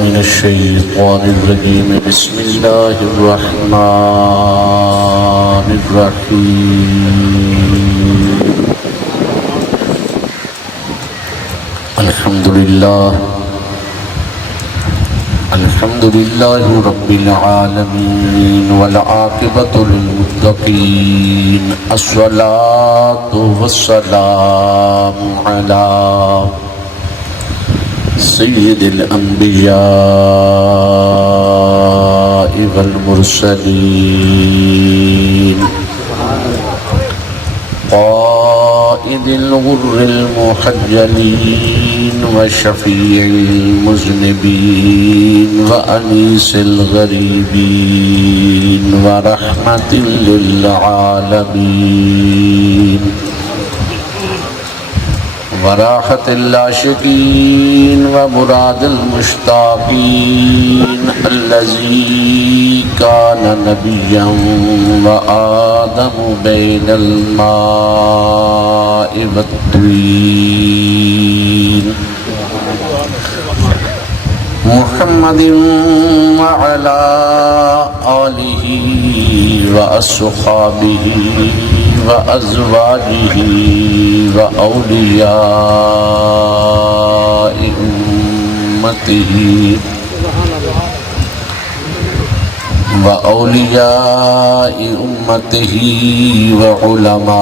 من الشيطان الرجيم بسم الله الرحمن الرحيم الحمد لله رب العالمين والعاقبة للمتقين الصلاة والسلام على سيد الأنبياء والمرسلين قائد الغر المحجلين وشفيع المذنبين وأنيس الغريبين ورحمة للعالمين وراحة العاشقين ومراد المشتاقين الذي كان نبيا وآدم بين الماء والطين محمد وعلى آله وأصحابه وأزواجه وأولياء أمته وعلماء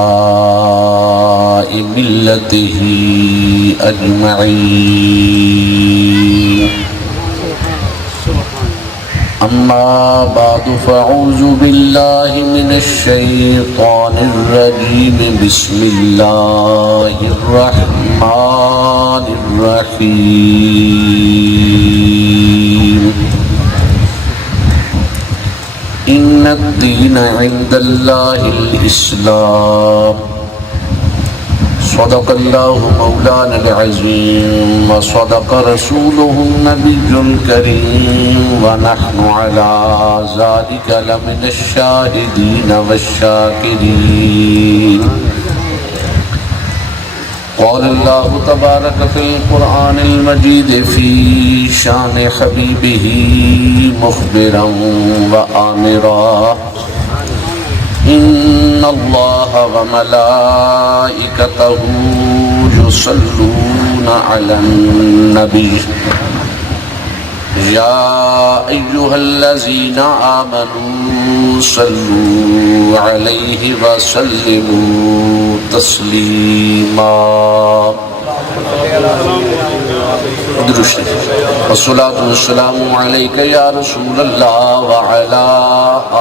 ملته أجمعين أما بعد فأعوذ بالله من الشيطان الرجيم بسم الله الرحمن الرحيم إن الدين عند الله الإسلام صدق الله مولانا العظيم وصدق رسوله النبي الكريم ونحن على ذلك لمن الشاهدين والشاكرين قال الله تبارك في القرآن المجيد في شان حبيبه مخبرا وآمرا إن الله وملائكته يصلون على النبي يا أيها الذين آمنوا صلوا عليه وسلموا تسليما والصلاة والسلام عليك يا رسول الله وعلى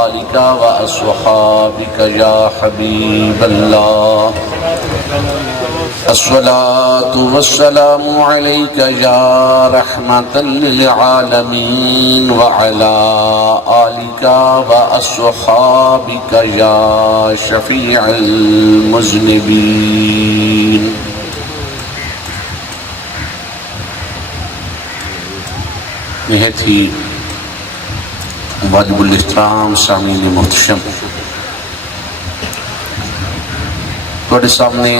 آلك وأصحابك يا حبيب الله الصلاة والسلام عليك يا رحمة للعالمين وعلى آلك وأصحابك يا شفيع المذنبين نہایت ہی واجب الاحترام سامعین محتشم تواڈے سامنے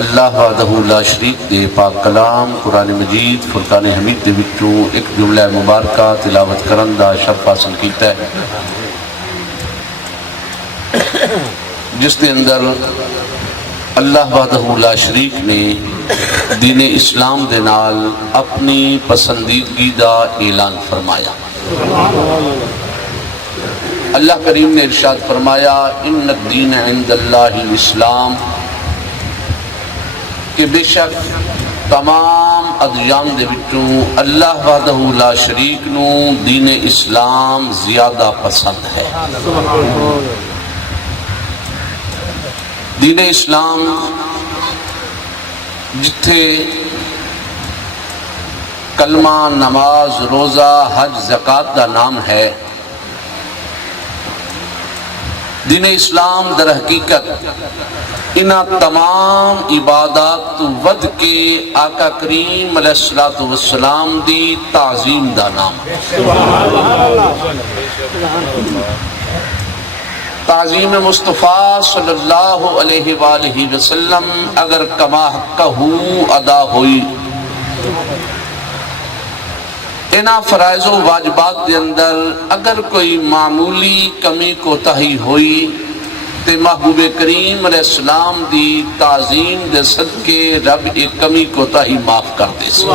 اللہ وحدہ لا شریک دے پاک کلام قرآن مجید فرقان حمید دے وچوں ایک جملہ مبارکہ تلاوت کرن دا شرف حاصل کیتا ہے جس دے اندر اللہ وحدہ لا شریک نے دین اسلام دے نال اپنی پسندیدگی دا اعلان فرمایا اللہ کریم نے ارشاد فرمایا ان الدین عند اللہ الاسلام کہ بے شک تمام ادیان دے وچوں اللہ وحدہ لا شریک نو دین اسلام زیادہ پسند ہے دین اسلام جتھے کلمہ نماز روزہ حج زکوٰۃ دا نام ہے دین اسلام در حقیقت انہاں تمام عبادات تو ود کے آقا کریم علیہ السلام دی تعظیم دا نام تعظیم مصطفیٰ صلی اللہ علیہ وآلہ وسلم اگر کما حقہ ادا ہوئی انہاں فرائض و واجبات دے اندر اگر کوئی معمولی کمی کوتاہی ہوئی تے محبوب کریم علیہ السلام دی تعظیم دے صدقے رب ایک کمی کوتاہی معاف کر دے سی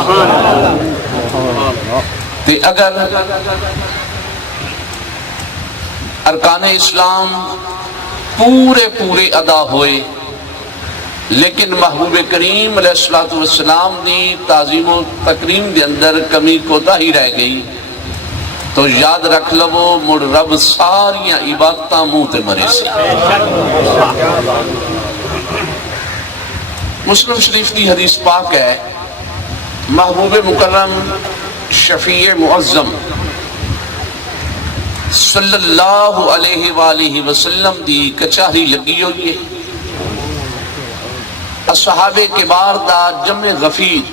تے اگر ارکان اسلام پورے ادا ہوئے لیکن محبوب کریم علیہ السلام دی تعظیم و تکریم دے اندر کمی کوتاہی رہ گئی تو یاد رکھ لو مڑ رب ساریاں عبادتاں منہ تے مرے سی۔ مسلم شریف کی حدیث پاک ہے، محبوب مکرم شفیع معظم صلی اللہ علیہ وآلہ وسلم دی کچہری لگی ہوئی ہے، اصحاب کبار دا جمع غفیر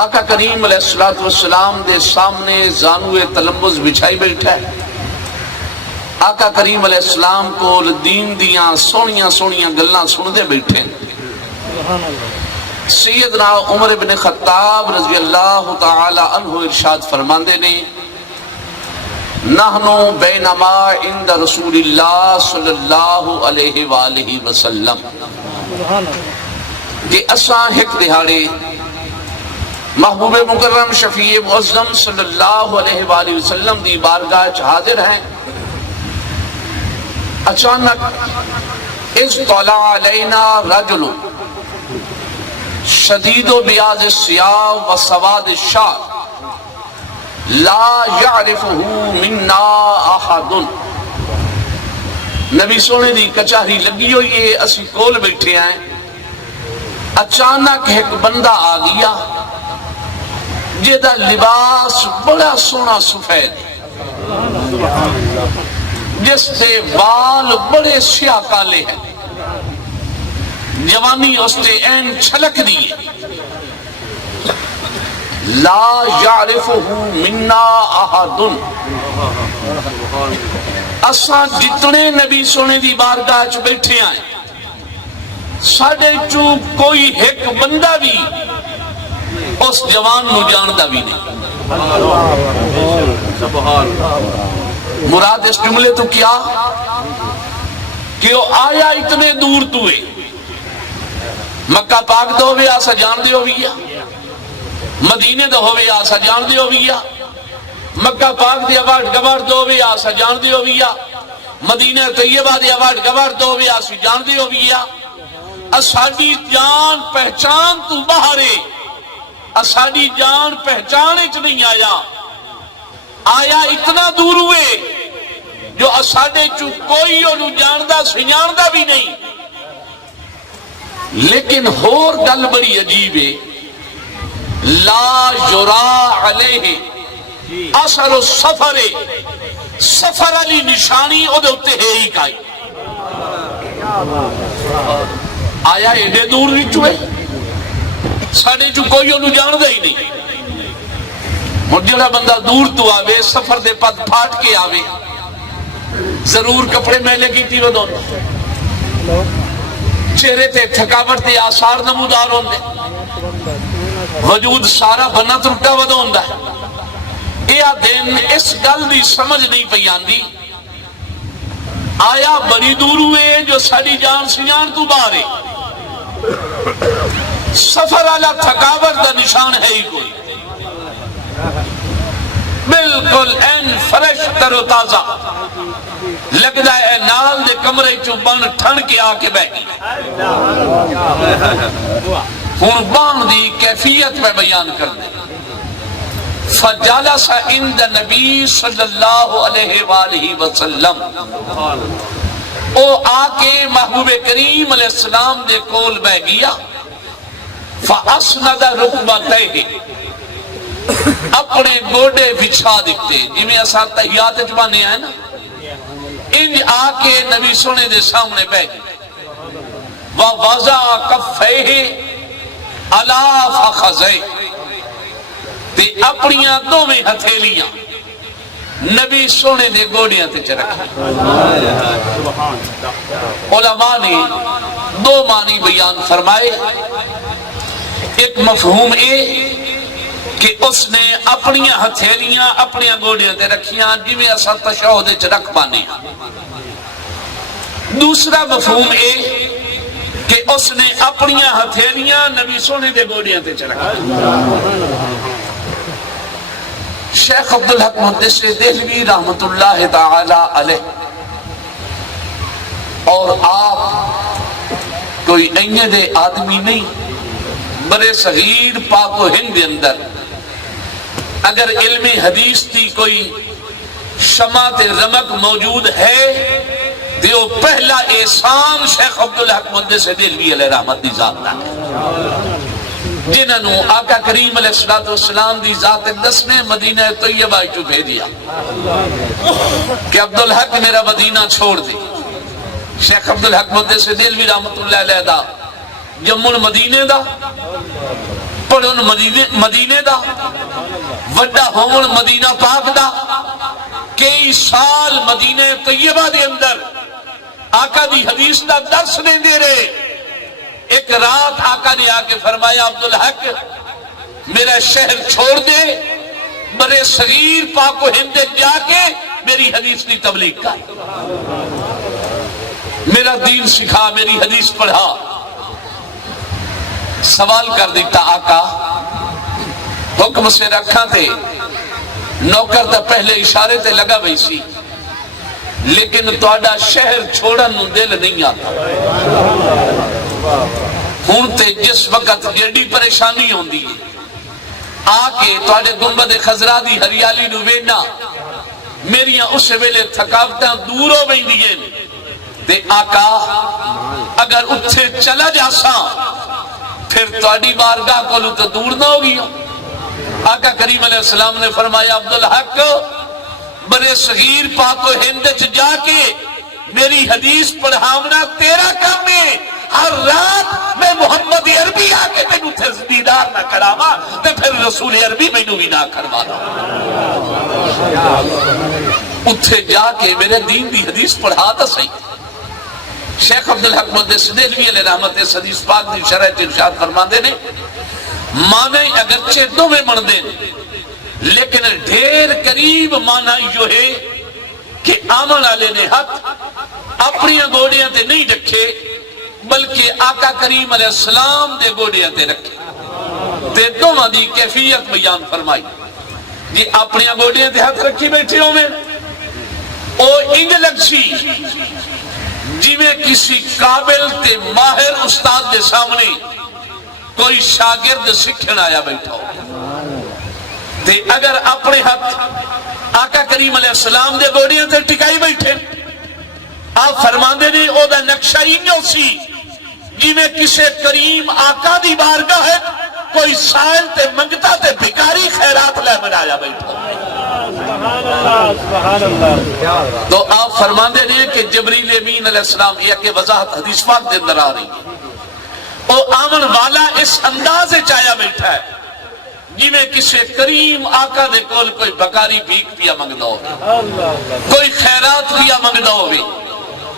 آقا کریم علیہ السلام دے سامنے زانوے تلمز بچھائی بیٹھا ہے۔ آقا کریم علیہ السلام کو دین دیاں سونیاں گلاں سن دے بیٹھے۔ سیدنا عمر بن خطاب رضی اللہ تعالی عنہ ارشاد فرماندے نے، نحنو بینما عند رسول اللہ صلی اللہ علیہ وآلہ وسلم، کہ اساں ایک دہاڑے محبوب مکرم شفیع معظم صلی اللہ علیہ وآلہ وسلم دی بارگاہ حاضر ہیں، اچانک اذ طلع علینا رجل شدید و بیاض الثیاب و سواد الشعر لا یعرفہ منا احد۔ نبی سونے دی کچہری لگی ہوئی ہے، اسی کول بیٹھے ہیں، اچانک ایک بندہ آ گیا جیدہ لباس بڑا سونا سفید، جس سے بال بڑے سیاہ کالے ہیں، جوانی اس نے این چھلک دیئے، لا یعرفہ منا احد۔ اساں جتنے نبی سونے دی بارگاہ چ بیٹھے ہیں، ساڑے چو کوئی ایک بندہ بھی اس جوان نو جاندہ بھی نہیں۔ مراد اس جملے تو کیا کہ وہ آیا اتنے دور توئے، مکہ پاک دو بھی آسا جان دے ہو بھی مدینے دو بھی آسا جان دے ہو بھی مکہ پاک دی آواز گوار دو بھی آسا جان دے ہو بھی مدینہ طیبہ دی آواز گوار دو بھی آسی جان دے ہو بھی اساڑی جان پہچان تو باہرے، اساڑی جان پہچانے چ نہیں آیا اتنا دور ہوئے جو اساڑے چو کوئی انہوں جاندہ سنیاندہ بھی نہیں۔ لیکن ہور گل بڑی عجیب ہے، لا یرا علیہ اثر السفر، سفر علی نشانی او دے اتے ہے ہی کائی۔ آیا ایڈے دور بھی چوئے، ساڑے چو کوئی انہوں جاندہ ہی نہیں۔ مجھڑا بندہ دور تو آوے، سفر دے پد پھاٹ کے آوے، ضرور کپڑے میلے کی تھی ودون، چہرے تے تھکاوٹ تے آثار نمودار ہوندے، وجود سارا بنا ترکا ودون دا۔ ایا دن اس گل دی سمجھ نہیں پئی آندی، آیا بڑی دور ہوئے جو ساڑی جان سنیان تو بارے، سفر علا تھکاوٹ دا نشان ہے ہی کوئی، بالکل این فرش تر و تازہ لگتا ہے، نال دے کمرے چو بان ٹھن کے آکے بیٹھی ہون بان دی کیفیت پہ بیان کر دے۔ فجالس عند نبی صلی اللہ علیہ وآلہ وسلم، او آکے محبوب کریم علیہ السلام دے کول بہ گیا، فاسند رکبتیہ، اپنے گوڑے بچھا دکھتے، جمیں ایسا تحیات جبانے آئے نا، ان آکے نبی سونے دے سامنے بیٹھ وَوَضَعَ كَفَّيْهِ عَلَى فَخَذَيْهِ، تے اپنیاں دو میں ہتھیلیاں نبی سونے دے گوڑیاں تے چرکھیں۔ علماء نے دو معنی بیان فرمائے، ایک مفہوم اے کہ اس نے اپنی ہتھیلیاں اپنی گوڑیاں تے رکھیاں جویں اساں تشہد وچ رکھ بانے ہاں۔ دوسرا مفہوم اے کہ اس نے اپنی ہتھیلیاں نبی سونے دے گوڑیاں تے رکھیاں۔ شیخ عبدالحق محدث دہلوی رحمت اللہ تعالی علیہ اور آپ کوئی اینجے دے آدمی نہیں، برے صغیر پاک و ہند دے اندر اگر علم حدیث تھی کوئی شماعت رمق موجود ہے تو وہ پہلا احسان شیخ عبدالحق محدث دہلوی علیہ رحمت دی ذات دا جنہوں آقا کریم علیہ السلام دی ذات اقدس نے مدینہ طیبہ چو بھیجیا کہ عبدالحق میرا مدینہ چھوڑ دے۔ شیخ عبدالحق محدث دہلوی رحمت اللہ علیہ دا جمن مدینے دا پڑھن مدینے دا وڈا ہومن مدینہ پاک دا کئی سال مدینہ طیبہ دے اندر آقا دی حدیث دا درس نہیں دے رہے۔ ایک رات آقا نے آکے فرمایا عبدالحق میرا شہر چھوڑ دے، برے صغیر پاک و ہند جا کے میری حدیث کی تبلیغ کر، میرا دین سکھا، میری حدیث پڑھا۔ سوال کر دیتا آقا حکم سے رکھا تھے، نوکر تا پہلے اشارے تے لگا بھئی سی، لیکن توڑا شہر چھوڑن دل نہیں آتا۔ ہون تے جس وقت جڑی پریشانی ہوں دی آکے توڑے گنبد خضرا دی ہریالی نو وینا میریاں اس ویلے تھکاوتاں دور ہو بین دیئے تے آقا اگر اتھے چلا جاساں پھر توڑی بارگاہ کو تو دور نہ ہوگی۔ آقا کریم علیہ السلام نے فرمایا عبدالحق برے صغیر پاک و ہند جا کے میری حدیث پڑھاونا تیرا کام ہے، ہر رات میں محمد عربی آکے میں نو دیدار نہ کراما تے پھر رسول عربی میں نو بھی نہ کروانا۔ اتھے جا کے میرے دین دی حدیث پڑھا تا صحیح۔ شیخ عبدالحق محدث دہلوی علیہ رحمت اس حدیث پاک دی شرح ارشاد فرما دے نے معنی اگرچہ دو میں مڑ دیں لیکن ڈھیر قریب معنی جو ہے کہ آمن والے نے حق اپنی گوڑیاں تے نہیں رکھے بلکہ آقا کریم علیہ السلام دے گوڑیاں تے رکھے تے دو دی کیفیت بیان فرمائی جی اپنی گوڑیاں تے ہاتھ رکھی بیٹھے ہوں میں او انج لگ سی جی میں کسی قابل تے ماہر استاد دے سامنے کوئی شاگرد سکھن آیا بیٹھا ہو تے اگر اپنے ہاتھ آقا کریم علیہ السلام دے گوڑیاں تے ٹکائی بیٹھے آپ فرماندے نے او دا نقشہ انجو سی جی میں کسے کریم آقا دی بارگاہ ہے کوئی سائل تے منگتا تے بھکاری خیرات لے بنایا بیٹھا تو آپ فرماندے نے کہ جبریل امین علیہ السلام یہ کہ وضاحت حدیث پاک دے اندر آ رہی ہے او آمن والا اس انداز چایا بیٹھا ہے جی میں کسے کریم آقا دے کول کوئی بکاری بھیک پیا منگدا ہوگی کوئی خیرات پیا منگدا ہوگی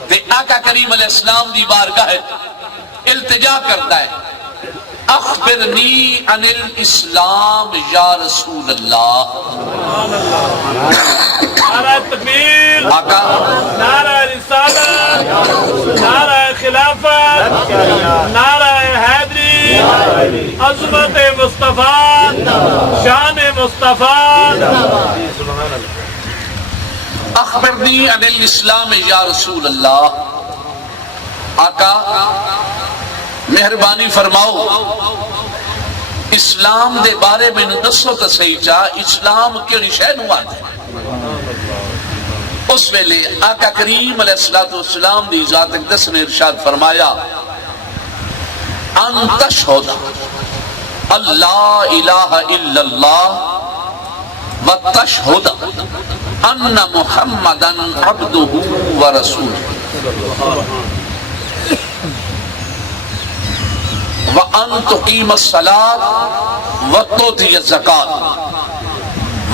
تے آقا کریم علیہ السلام دی بارگاہ ہے التجا کرتا ہے اخبرنی عن الاسلام یا رسول اللہ نعرہ تکبیر آقا نعرہ رسالت نعرہ خلافت نعرہ حیدری عظمت مصطفیٰ شان مصطفیٰ اخبرنی عن الاسلام یا رسول اللہ آقا مہربانی فرماؤ اسلام دے بارے میں دسو تو صحیح چاہ اسلام کیڑی شے نو آتا ہے اس ویلے آقا کریم علیہ السلام دی ذات اقدس نے ارشاد فرمایا ان تشہد اللہ الہ الا اللہ و تشہد ان محمدن عبدہ و رسولہ وَأَن تُقِيمَ الصَّلَاةَ وَتُؤْتِيَ الزَّكَاةَ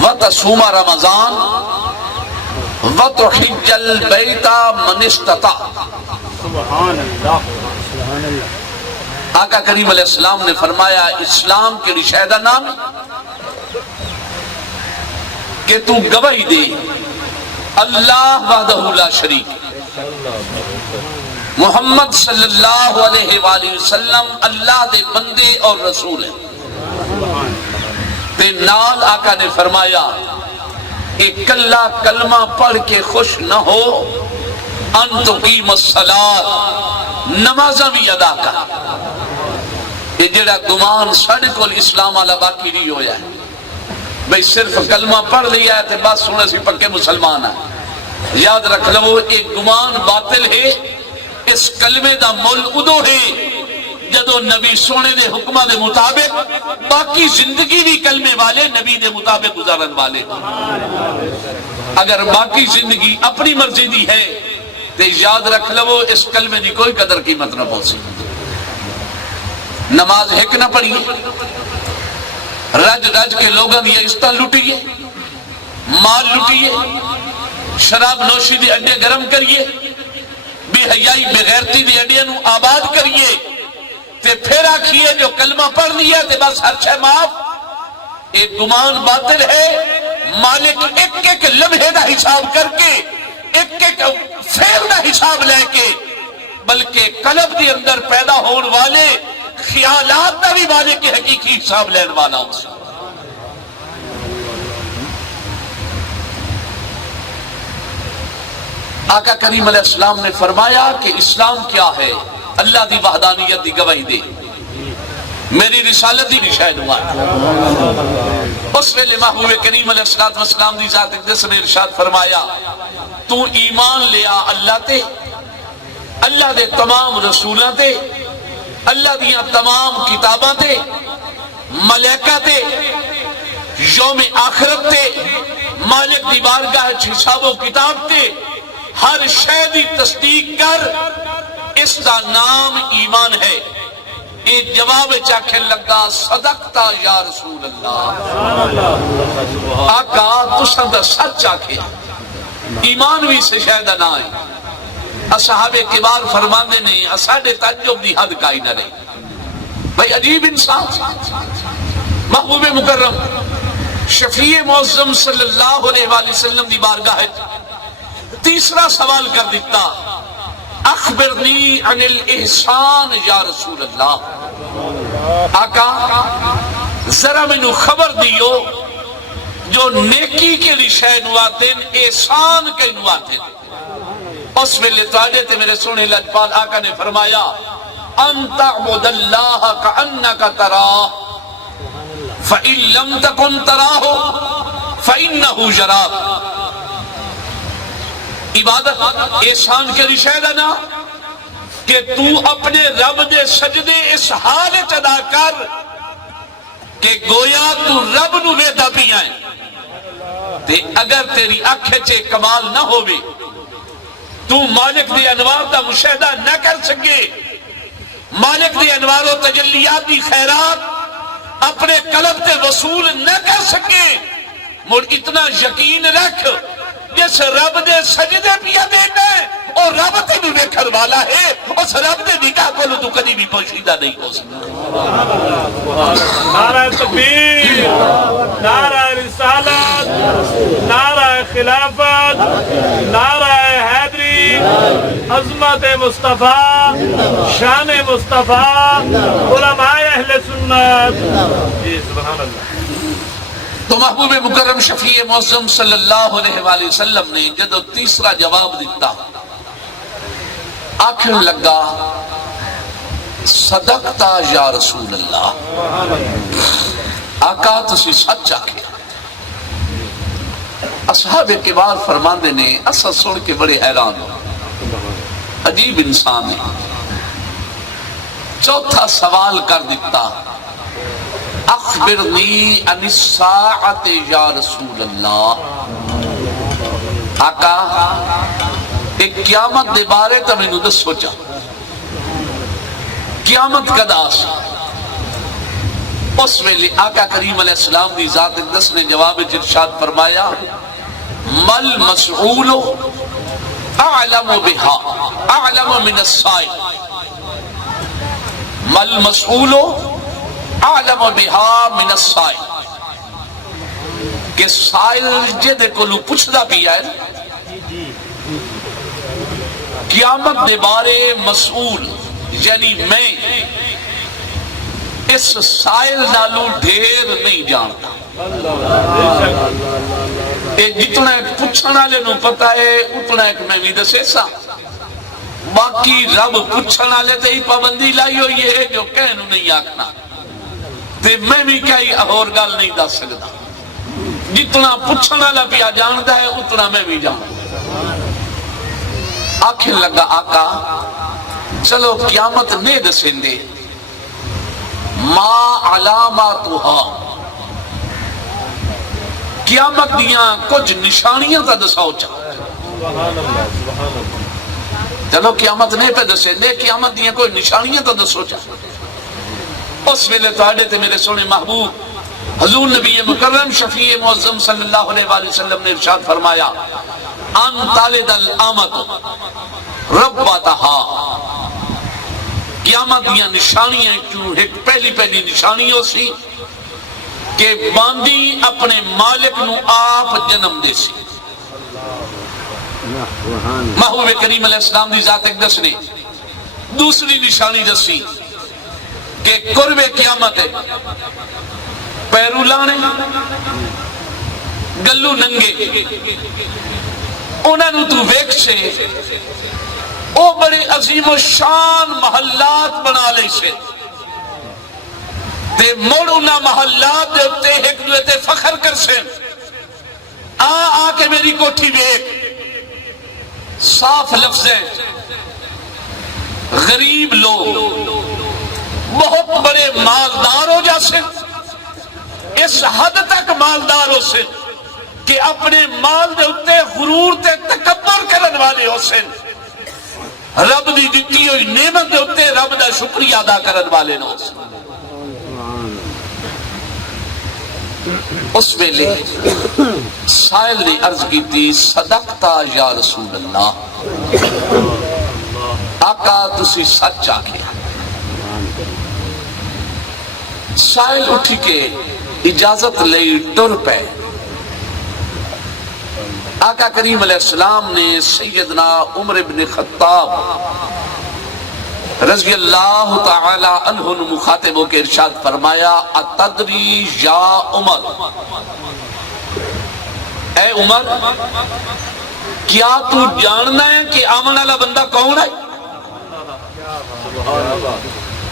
وَتَصُومَ رَمَضَانَ وَتُحِجَّ الْبَيْتَ مَنِ اسْتَطَاعَ آقا کریم علیہ السلام نے فرمایا اسلام کے رشیدہ نام کہ تو گواہی دے اللہ وحدہ لا شریک محمد صلی اللہ علیہ وآلہ وسلم اللہ دے بندے اور رسول ہیں تے نال آقا نے فرمایا کہ کلا کلمہ پڑھ کے خوش نہ ہو ان تقیم الصلاۃ نمازہ بھی ادا کر یہ جڑا گمان ساڑھے کو اسلام والا باقی نہیں ہویا ہے بھئی صرف کلمہ پڑھ لیا ہے تے بس سونے سے پکے مسلمان ہیں یاد رکھ لو ایک گمان باطل ہے اس کلمے دا مول ادو ہے جدو نبی سونے دے حکمہ دے مطابق باقی زندگی بھی کلمے والے نبی دے مطابق گزارن والے اگر باقی زندگی اپنی مرضی دی ہے تو یاد رکھ لو اس کلمے دی کوئی قدر قیمت نہ پہنچ سکتی نماز ایک نہ پڑھی رج رج کے لوگوں دی عزتاں لٹیے مال لٹیے شراب نوشی دی اڈے گرم کریے بے حیائی بے غیرتی دی اڈے نو آباد کریے تے پھر آکھیے جو کلمہ پڑھ لیا تے بس ہر شے معاف ایک گمان باطل ہے مالک ایک ایک لمحے دا حساب کر کے ایک ایک فعل دا حساب لے کے بلکہ قلب دی اندر پیدا ہون والے خیالات دا بھی مالک کے حقیقی حساب لین والا ہو آقا کریم علیہ السلام نے فرمایا کہ اسلام کیا ہے اللہ دی وحدانیت دی گواہی دے میری رسالت دی شاہد ہوا اس ویلے محبوب کریم علیہ السلام دی ذات اقدس نے ارشاد فرمایا تو ایمان لیا اللہ تے اللہ دے تمام رسولاں تے اللہ دیاں تمام کتاباں تے ملائکہ تے یوم آخرت تے مالک دی بارگاہ حساب و کتاب تے ہر شے دی تصدیق کر اس دا نام ایمان ہے یہ جواب چاکھن لگا صدقتا یا رسول اللہ آقا تساں دا سچ آکھے ایمان بھی سے شاید نہ آئے اصحاب کبار فرماندے نے اساڈے تعجب دی حد کائی نہ رہی بھئی عجیب انسان محبوب مکرم شفیع معظم صلی اللہ علیہ وآلہ وسلم دی بارگاہ تیسرا سوال کر دیتا اخبرنی عن الاحسان یا رسول اللہ آقا ذرا میں خبر دیو جو نیکی کے لیے شے نواتے احسان کے نواتے اس ویلے تواڈے تے میرے سونے لجپال آقا نے فرمایا ان تعبد اللہ کأنک تراہ فإن لم تکن تراہ فإنہ یراک عبادت احسان کے رشید ہے نا کہ تو اپنے رب دے سجدے اس حالت ادا کر کہ گویا تو رب نو ویدہ بھی آئیں تے اگر تیری اکھے چے کمال نہ ہوئے تو مالک دے انوار دا مشاہدہ نہ کر سکے مالک دے انوار و تجلیات دی خیرات اپنے قلب تے وصول نہ کر سکے مر اتنا یقین رکھ جس رب دے سجدے پیا دینا ہے اور رب تے بھی ویکھن والا ہے اس رب دے نگاہ کو تو کبھی بھی پوشیدہ نہیں ہو سکتا نعرہ تکبیر نعرہ رسالت نعرہ خلافت نعرہ حیدری عظمت مصطفیٰ شان مصطفیٰ علماء اہل سنت جی سبحان اللہ تو محبوب مکرم شفیع معظم صلی اللہ علیہ وآلہ وسلم نے جدو تیسرا جواب دیتا آخر لگا صدقتا یا رسول اللہ آقا تسی سچ آکھیا اصحاب کبار فرماندے نے اصل سن کے بڑے حیران ہو عجیب انسان ہے چوتھا سوال کر دیتا اخبرنی عن الساعت یا رسول اللہ آقا ایک قیامت دے بارے تو میں نے دس سوچا قیامت قداس اس ویلے آقا کریم علیہ السلام دی ذات اقدس نے جواب ارشاد فرمایا مل مسعول اعلم بها اعلم من السائل مل مسعول اعلم بها من السائل کہ سائل جے کولو پوچھدا پیا ہے قیامت دے بارے مسئول یعنی میں اس سائل نالو ڈھیر نہیں جانتا. جتنا ایک پوچھنے والے نو پتا ہے اتنا ایک میں بھی دسے سا. باقی رب پوچھنے والے تے ہی پابندی لائی ہوئی ہے جو کہنوں نہیں آکھنا تے میں بھی کئی اور گل نہیں دس سکتا. جتنا پوچھنے والا پیا جانتا ہے اتنا میں بھی جانتا. آخر لگا آقا چلو قیامت نہیں دسیں دے ما علاماتها قیامت دیاں کچھ نشانیاں تا دساؤ چاہ. چلو قیامت نہیں پہ دسیں دے قیامت دیاں کوئی نشانیاں تا دسو چاہ. اس ویلے تو آڑے تھے میرے سونے محبوب حضور نبی مکرم شفیع معظم صلی اللہ علیہ وآلہ وسلم نے ارشاد فرمایا ان تالد الامت ربتہا. قیامت دیاں نشانیاں ایک پہلی نشانی ہو سی کہ باندی اپنے مالک نو آپ جنم دے سی. محبوب کریم علیہ السلام دی ذات ایک دسنے. دوسری نشانی دسی کہ قرب قیامت ہے پیرو لانے گلو ننگے انہاں نو تو ویکھ سے او بڑے عظیم و شان محلات بنا لے سے تے مڑ انہاں محلات دے اتے ایک دوے تے فخر کر سے آ کے میری کوٹھی ویکھ. صاف لفظیں غریب لوگ بہت بڑے مالدار ہو جاسے اس حد تک مالدار ہو سے کہ اپنے مال دے اتے غرور تے تکبر کرن والے ہو سے رب دی دتی ہوئی نعمت دے اتے رب دا شکریہ ادا کرن والے نو. اس ویلے سائل نے عرض کی تھی صدقتا یا رسول اللہ آقا تسی سچ آکھے. سائل اٹھی کے اجازت لئی ٹر پہ. آقا کریم علیہ السلام نے سیدنا عمر بن خطاب رضی اللہ تعالی عنہ مخاطبوں کے ارشاد فرمایا اتدری یا عمر اے عمر کیا تو جاننا ہے کہ آمن والا بندہ کون ہے؟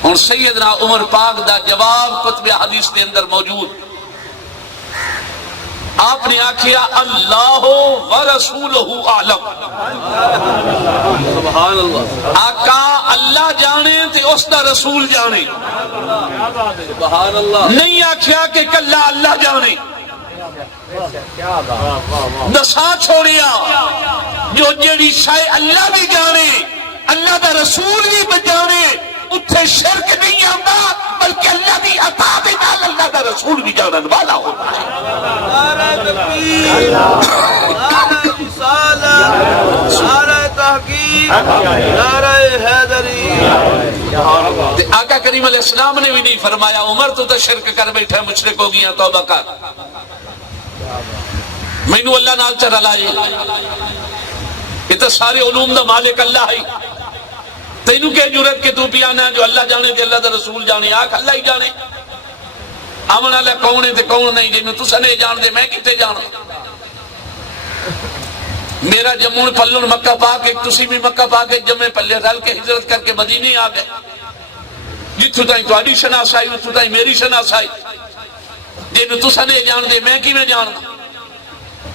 اور سیدنا عمر پاک دا جواب کتب حدیث کے اندر موجود. آپ نے آکھیا اللہ ورسولہ اعلم. سبحان اللہ. آقا اللہ جانے تے اس دا رسول جانے. سبحان اللہ. نہیں آکھیا کہ کلا اللہ جانے. دسا چھوڑیا جو جڑی شاہ اللہ بھی جانے اللہ دا رسول بھی بجانے اتھے شرک نہیں آتا بلکہ اللہ دی عطا دے نال اللہ دا رسول بھی جانن والا ہوتا ہے. نعرہ تکبیر نعرہ رسالت نعرہ تحقیق نعرہ حیدری. آقا کریم علیہ السلام نے بھی نہیں فرمایا عمر تو شرک کر بیٹھا مشرک ہو گیا توبہ کر مینو اللہ نال چرا لائے. یہ تو سارے علوم دا مالک اللہ ہے. تینوں کہ جرت کہ تو پیانا جو اللہ جانے تے اللہ دا رسول جانے آکھ اللہ ہی جانے. آمن اللہ کون ہے تے کون نہیں جنہوں تو سنے جان دے میں کتے جانا. میرا جمون پلن مکہ پاک ایک تسی بھی مکہ پاک ایک جمع پلے رل کے ہجرت کر کے مدینے آ گئے. جتھو تائیں تو آڈی شناس آئی اتھو تائیں میری شناس آئی جنہوں تو سنے جان دے میں کی میں جانا.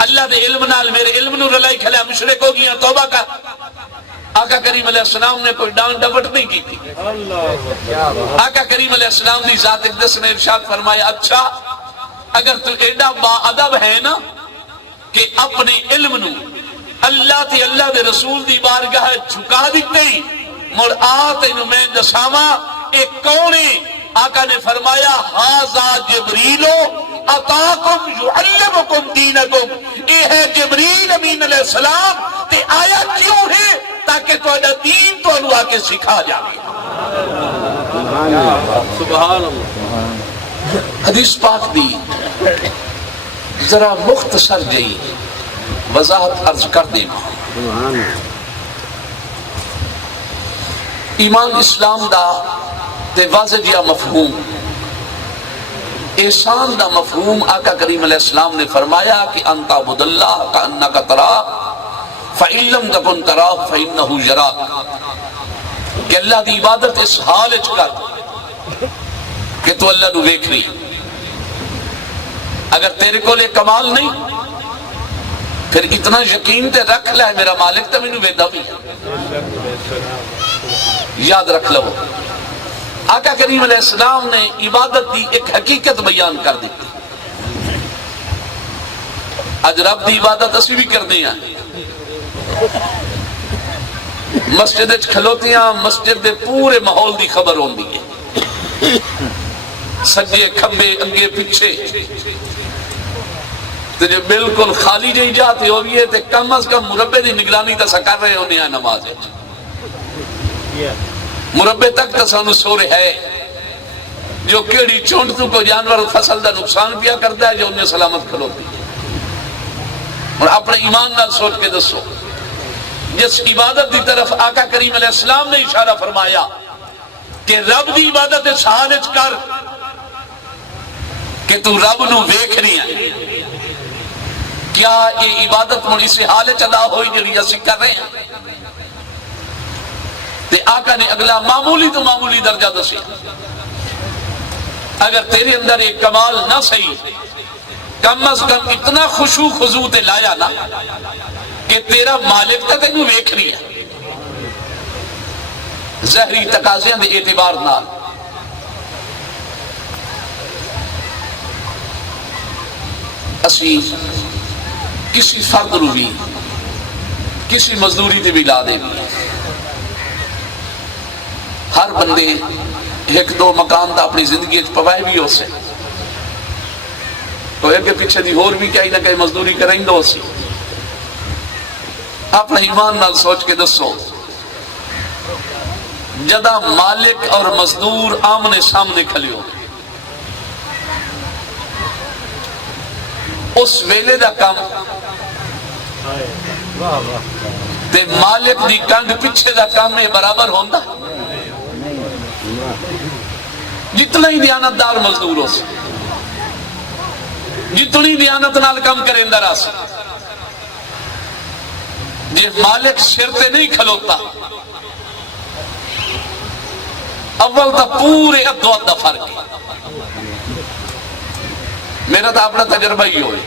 اللہ دے علم نال میرے علم نو رلائی کھلیا مشرک ہو گیا توبہ کر. آقا کریم علیہ السلام نے کوئی ڈانٹ ڈپٹ نہیں کی تھی. آقا کریم علیہ السلام نے ذات اقدس نے ارشاد فرمایا اچھا اگر تو ایڈا با ادب ہے نا کہ اپنے علم نو اللہ تے اللہ دے رسول دی بارگاہ جھکا دیتے ہی مڑ آتے نو میں دساما ایک کونے. آقا نے فرمایا ہاذا جبریلو اتاکم یعلمکم دینکم. اے ہے جبریل امین علیہ السلام تے آیا کیوں ہے تاکہ تو اڈا دین تو انو آکے سکھا جائے. سبحان اللہ. حدیث پاک دی ذرا مختصر جئی وضاحت عرض کر دیں. ایمان اسلام دا تے واضح جیا مفہوم، احسان دا مفہوم آقا کریم علیہ السلام نے فرمایا کہ ان تعبد اللہ کأنک تراہ فإن لم تکن تراہ فإنہ یراک، کہ اللہ دی عبادت اس حال اچ کر کہ تو اللہ نو ویکھ رہی. اگر تیرے کو لے کمال نہیں پھر اتنا یقین تے رکھ لے میرا مالک تو مینوں ویکھدا بھی ہے. یاد رکھ لو آقا کریم علیہ السلام نے عبادت دی ایک حقیقت بیان کر دی. اج رب دی عبادت اسی بھی کرنے ہیں. مسجد کھلوتیاں مسجد دے پورے ماحول دی خبر ہوندی ہے، سجے کھمبے انگے پیچھے تے جو بالکل خالی جئی جاتی ہوئی ہے تے کم از کم مربے دی نگرانی تا کر رہے ہونے ہیں نماز. مربے تک تا سانو سورے ہے جو کیڑی چونٹوں کو جانور فصل دا نقصان پیا کرتا ہے جو انہیں سلامت کھلوتی. اور اپنے ایمان نال سوچ کے دسو جس عبادت دی طرف آقا کریم علیہ السلام نے اشارہ فرمایا کہ رب دی عبادت سہالچ کر کہ تو رب نو ویکھ رہی ہے، کیا یہ عبادت مڑی سے حالچ ادا ہوئی جڑی اسی کر رہے ہیں؟ تے آقا نے اگلا معمولی تو معمولی درجہ دسی. اگر تیرے اندر ایک کمال نہ صحیح کم از کم اتنا خشوع خضوع تے لایا نا کہ تیرا مالک تا تینوں ویکھ رہی ہے. ظاہری تقاضیاں دے اعتبار نال اسی کسی فرد رو بھی کسی مزدوری تے بھی لا دے بھی ہر بندے ایک دو مقام دا اپنی زندگی پوائے بھی ہو سے تو ایک کے پیچھے دی اور بھی کہیں نہ کہیں مزدوری کریں دو سی. اپنا ایمان نال سوچ کے دسو جدہ مالک اور مزدور آمنے سامنے کھلے ہو اس ویلے دا کم تے مالک دی کنگ پیچھے دا کم میں برابر ہوندہ جتنا ہی دیانتدار مزدور ہو سے جتنی دیانت نال کم کریں در آسے جے مالک سر تے نہیں کھلوتا اول تا پورے ادو ادھا فرق ہے. میرا تا اپنا تجربہ ہی ہوئے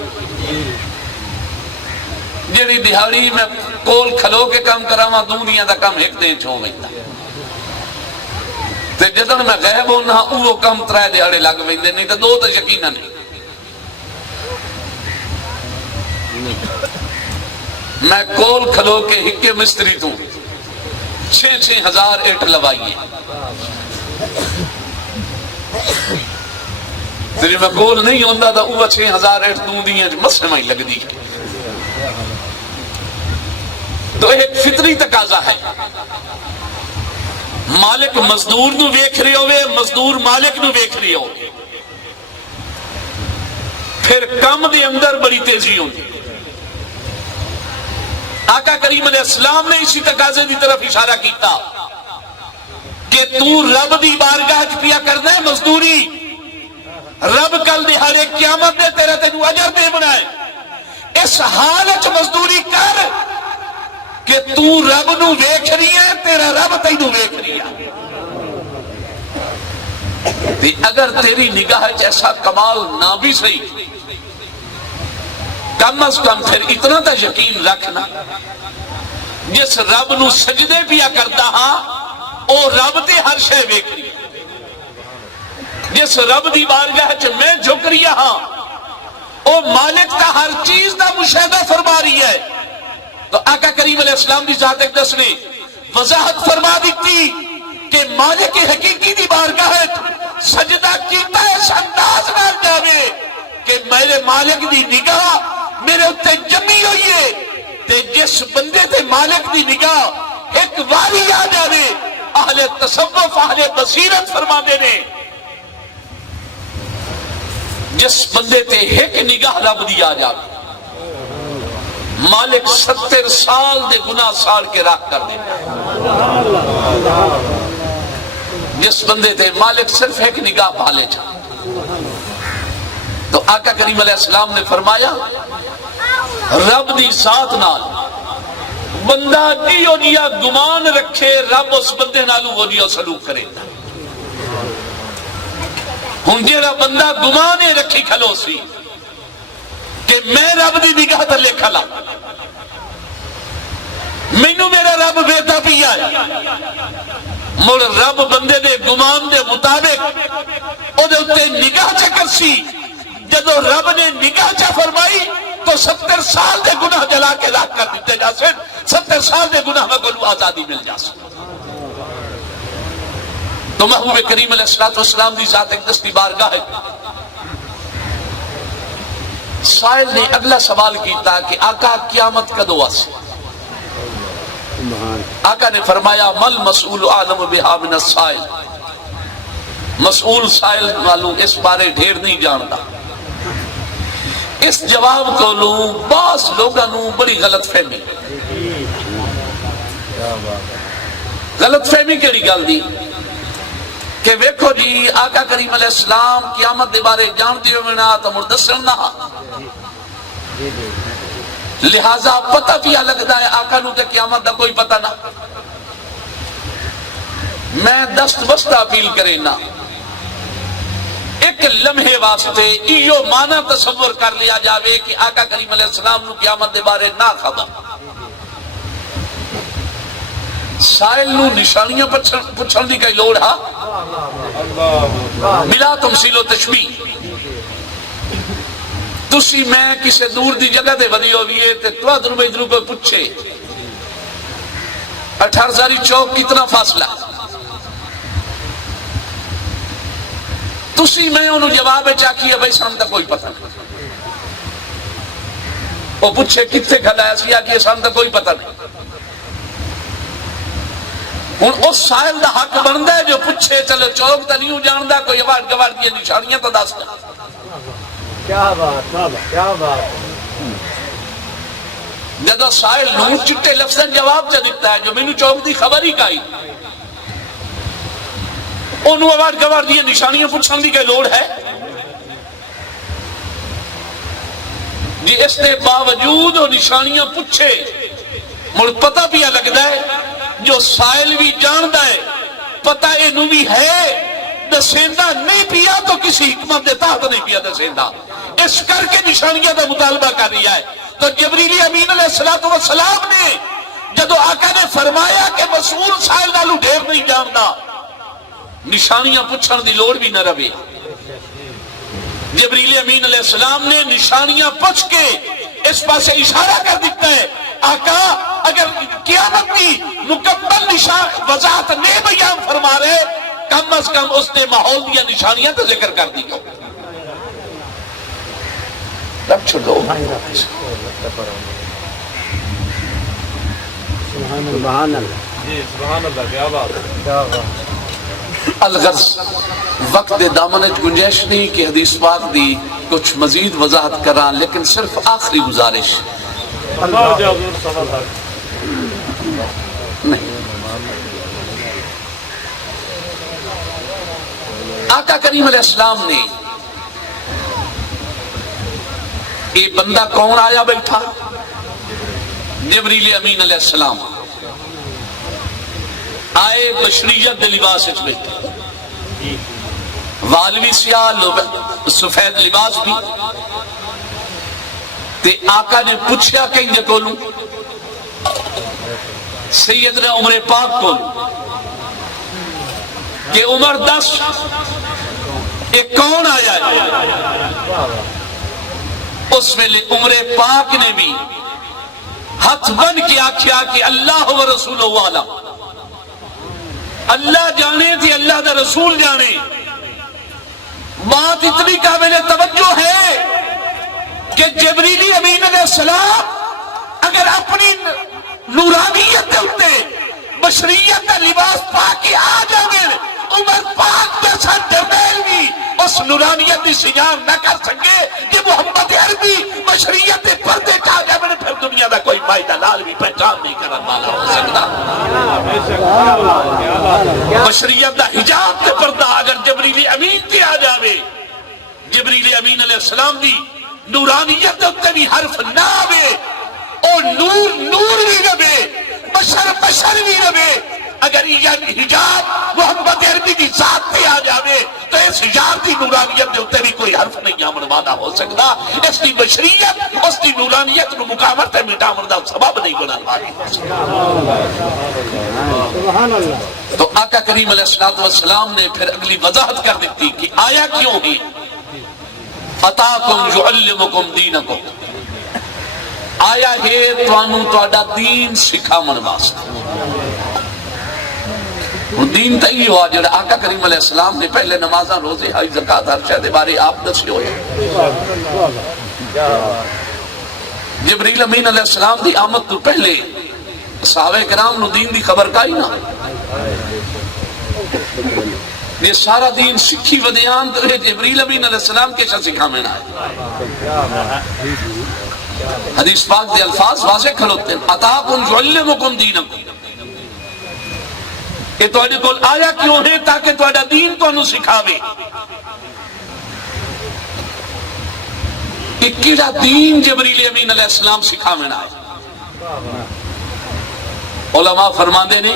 جیڑی دہاڑی میں کول کھلو کے کام کراما دنیا دا کام ایک دن چھو بیتا تے جدن میں غیب ہونا وہ کم ترائے دیہاڑے لگ بیندے نہیں تو دو تا یقینہ نہیں. میں کول کھلو کے ہکے مستری تو 6,000 ایٹ لوائیے تیری میں کول نہیں ہوندہ تھا وہ 6,000 ایٹ دوں دیئے جو مسئلہ میں لگ دی. تو ایک فطری تقاضا ہے مالک مزدور نو ویکھ رہے ہوئے مزدور مالک نو ویکھ رہے ہوئے پھر کم دے اندر بڑی تیزی ہوندی. آقا کریم علیہ السلام نے اسی تقاضے دی طرف اشارہ کیتا کہ تو رب دی بارگاہ کیا کرنا ہے مزدوری رب کل دہاڑے قیامت دے تیرے تینو اجر دے بنائے. اس حالت مزدوری کر کہ تو رب نو ویکھ رہی ہے تیرا رب تینو ویکھ رہی ہے. اگر تیری نگاہ جیسا کمال نہ بھی صحیح کم از کم پھر اتنا تا یقین رکھنا جس رب نو سجدے پیا کرتا ہاں او رب تے ہر شے ویکھ رہی جس رب دی بارگاہ چ میں جھک رہی ہاں او مالک تا ہر چیز دا مشاہدہ فرما رہی ہے. تو آقا کریم علیہ السلام دی ذات اقدس نے وضاحت فرما دیتی کہ مالک حقیقی دی بارگاہ سجدہ کیتا ہے اس انداز نہ جاوے کہ میرے مالک دی نگاہ میرے اتے جمی ہوئی ہے تے جس بندے تے مالک دی نگاہ ایک واری آ جاوے اہل تصوف اہل بصیرت فرما دینے جس بندے تے ایک نگاہ رب دی آ جائے مالک 70 سال دے گناہ ساڑ کے راہ کر دے. جس بندے تے مالک صرف ایک نگاہ بھالے جا. تو آقا کریم علیہ السلام نے فرمایا رب دی ذات نال بندہ جیو جیا گمان رکھے رب اس بندے نالو وہ جیو سلوک کرے. ہوں جیڑا بندہ گمانے رکھی کھلو سی کہ میں رب دی نگاہ تلے کھلا مینوں میرا رب بیٹا پیا ہے مڑ رب بندے دے گمان دے مطابق او دے اتے نگاہ چکر سی. جدو رب نے نگاہ چا فرمائی تو 70 سال دے گناہ جلا کے راہ کر دیتے جا سن. 70 سال دے گناہ میں گلو آزادی مل جا سن. تو محبوب کریم علیہ السلام دی ذات اقدس دی بارگاہ ہے. سائل نے اگلا سوال کیتا کہ آقا قیامت کدو آسی. آقا نے فرمایا مل مسئول عالم بہا من السائل. مسئول سائل والوں اس بارے ڈھیر نہیں جانتا. اس جواب کو لوں بعض لوگوں بڑی غلط فہمی. غلط فہمی کیڑی گل دی کہ ویکھو جی آقا کریم علیہ السلام قیامت دے بارے جان دیو منا تو مڑ دسن نہ لہذا پتہ پیا لگتا ہے آقا نو تے قیامت دا کوئی پتہ نہ. میں دست بستہ اپیل کرے نا ایک لمحے واسطے ایو معنی تصور کر لیا جاوے کہ آقا کریم علیہ السلام نو قیامت دے بارے نہ خبر. سائل نو نشانیاں پچھڑ دی کئی لوڑ ہا بلا تمثیل و تشبیہ. تسی میں کسے دور دی جگہ دے ودی ہوئیے تے تو ادھر میں ادھر کو پوچھے 18 چوک کتنا فاصلہ تسی میں انہوں جواب چاکی ہے بھائی سامتا کوئی پتہ نہیں. وہ پوچھے کتنے کھلا ہے سیا کہ سامتا کوئی پتہ نہیں. ہن اس سائل دا حق بندا ہے جو پوچھے چلو چوک تا نہیں جاندا کوئی اوارڈ گوارڈ دی نشانیاں تو دس. کیا بات کیا بات. جدو سائل نو چٹے لفظاً جواب چا دیتا ہے جو میں نے چوک دی خبر ہی کائی انہوں اوارڈ گوارڈ دی نشانیاں پوچھن دی کہ لوڑ ہے جی. اس نے باوجود وہ نشانیاں پوچھے مڑ پتہ پیا لگتا ہے جو سائل بھی جاندا ہے پتہ انہوں بھی ہے دسیندہ نہیں پیا تو کسی حکمت دے تحت نہیں پیا دسیندہ. اس کر کے نشانیاں دا مطالبہ کر رہی ہے. تو جبریل امین علیہ السلام نے جدو آقا نے فرمایا کہ مسئول سائل نالو ڈھیر نہیں جاندا نشانیاں پوچھن دی لوڑ بھی نہ رہے. جبریل امین علیہ السلام نے نشانیاں پوچھ کے اس پاسے اشارہ کر دیتا ہے آقا اگر قیامت کی مکمل وضاحت نہیں بیان فرما رہے کم از کم اس نے ماحول دیا نشانیاں تو ذکر کر دی گو. رب چھوڑ دو. سبحان اللہ کیا بات. الغرض وقت دے دامنت گنجائش نہیں کہ حدیث پاک دی کچھ مزید وضاحت کران لیکن صرف آخری گزارش نہیں. آقا کریم علیہ السلام نے یہ بندہ کون آیا بیٹھا جبریل امین علیہ السلام آئے بشریت دے لباس اچھ بیٹھے والوی سیاہ سفید لباس بھی تے آقا نے پوچھا کہیں جے کولوں سیدنا عمر پاک کولوں کہ عمر 10 ایک کون آیا ہے. اس میں عمر پاک نے بھی ہاتھ بن کے آکھیا کہ اللہ و رسول والا اللہ جانے تھی اللہ دا رسول جانے. بات اتنی قابل توجہ ہے کہ جبریل امین علیہ السلام اگر اپنی نورانیت دلتے بشریت کا لباس پاک آ جائیں عمر پاک میں سن جمیل بھی اس نورانیت کی سجان نہ کر سکے کہ محمد عربی بشریت پردے چاہ جائے پھر دنیا دا کوئی مائدہ لال بھی پہچان نہیں کرنا والا ہو سکتا. بشریت دا حجاب تے پردہ اگر جبریل امین تے آ جاوے، جبریل امین علیہ السلام دی نورانیت تے بھی حرف نہ آوے، اور نور نور بھی رہے، بشر بشر بھی رہے، اگر یہ حجاب محمد عربی کی ذات پہ آ جاوے تو اس حجاب کی نورانیت دے اتنے بھی کوئی حرف نہیں آمن والا ہو سکتا. اس کی بشریت اس کی نورانیت نو مقامت ہے مٹامن دا سبب نہیں بنا والی ہو سکتا. تو آقا کریم علیہ السلام نے پھر اگلی وضاحت کر دیتی کہ آیا کیوں ہی اتاکم یعلمکم دینکم، آیا ہے توانو توڑا دین سکھا من واسطہ. دین تا ہی ہوا جڑا آقا کریم علیہ السلام نے پہلے نمازاں روزے حج زکات ہر شے دے بارے آپ دسے ہوئے. جبریل امین علیہ السلام دی آمد تو پہلے صحابہ کرام نو دین دی خبر کا ہی نہ، یہ سارا دین سکھی ودیان رہے جبریل امین علیہ السلام کے شاہ سکھا میں نہ ہے. حدیث پاک دے الفاظ واضح کھلوتے ہیں اتاکم یعلمکم دینکم، کہ تواڈے کول آیا کیوں ہے تاکہ تواڈا دین تانوں سکھاوے. کہ کیڑا دین جبریل امین علیہ السلام سکھاوے نہ ہے. علماء فرماندے نے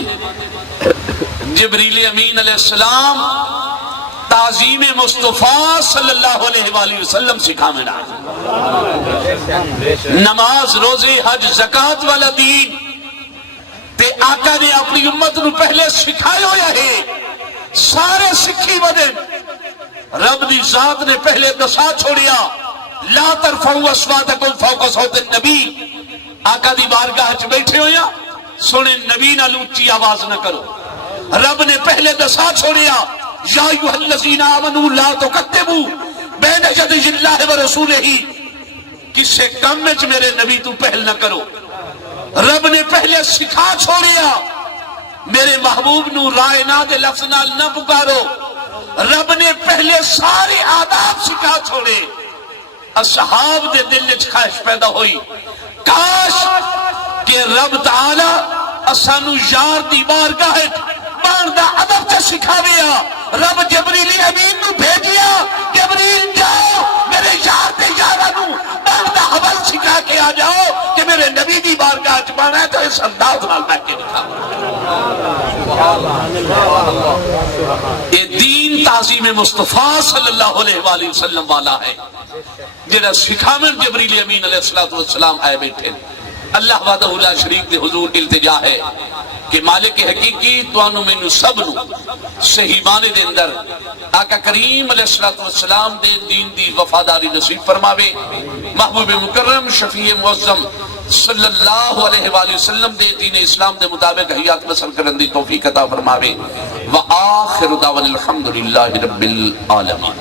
جبریل امین علیہ السلام تعظیم مصطفیٰ صلی اللہ علیہ وآلہ وسلم سکھاوے نہ ہے. نماز روزے حج زکات والا دین تے آقا نے اپنی امت نو پہلے سکھائے ہویا ہے. سارے سکھی ودن رب دی ذات نے پہلے دسا چھوڑیا لا ترفعوا اصواتکم فوق صوت النبی. آقا دی بارگاہ چ بیٹھے ہویا سنے نبی نال اونچی آواز نہ کرو. رب نے پہلے دسا چھوڑیا یا ایھا الذین آمنوا لا تکذبوا بین یدی اللہ ورسولہ، کسے کم وچ میرے نبی تو پہل نہ کرو. رب نے پہلے سکھا چھوڑیا میرے محبوب نو رائے نہ دے لفظ نال نہ پکارو. رب نے پہلے سارے آداب سکھا چھوڑے. اصحاب دے دل وچ خواہش پیدا ہوئی کاش کہ رب تعالی اسانو یار دی بارگاہ باندھا ادب تے سکھاویا. رب جبریل امین نو بھیجیا جبریل جاؤ میرے یار دے یاراں نو باندھا حبل سکھا کے آ جاؤ کہ میرے نبی دی بارگاہ چ بانا ہے تو اس انداز نال بیٹھ کے دکھاؤ. یہ دین تعظیم مصطفیٰ صلی اللہ علیہ وآلہ وسلم والا ہے جنہا سکھامن جبریل امین علیہ السلام آئے بیٹھے. اللہ وحدہ لا شریک دے حضور التجا ہے کہ مالک حقیقی توانو میں سب نو صحیح معنی دے اندر آقا کریم علیہ السلام دے دین دی وفاداری نصیب فرماوے. محبوب مکرم شفیع معظم صلی اللہ علیہ وآلہ وسلم دے دین اسلام دے مطابق حیات بسر کرن دی توفیق عطا فرماوے. وآخر دعوان الحمدللہ رب العالمین.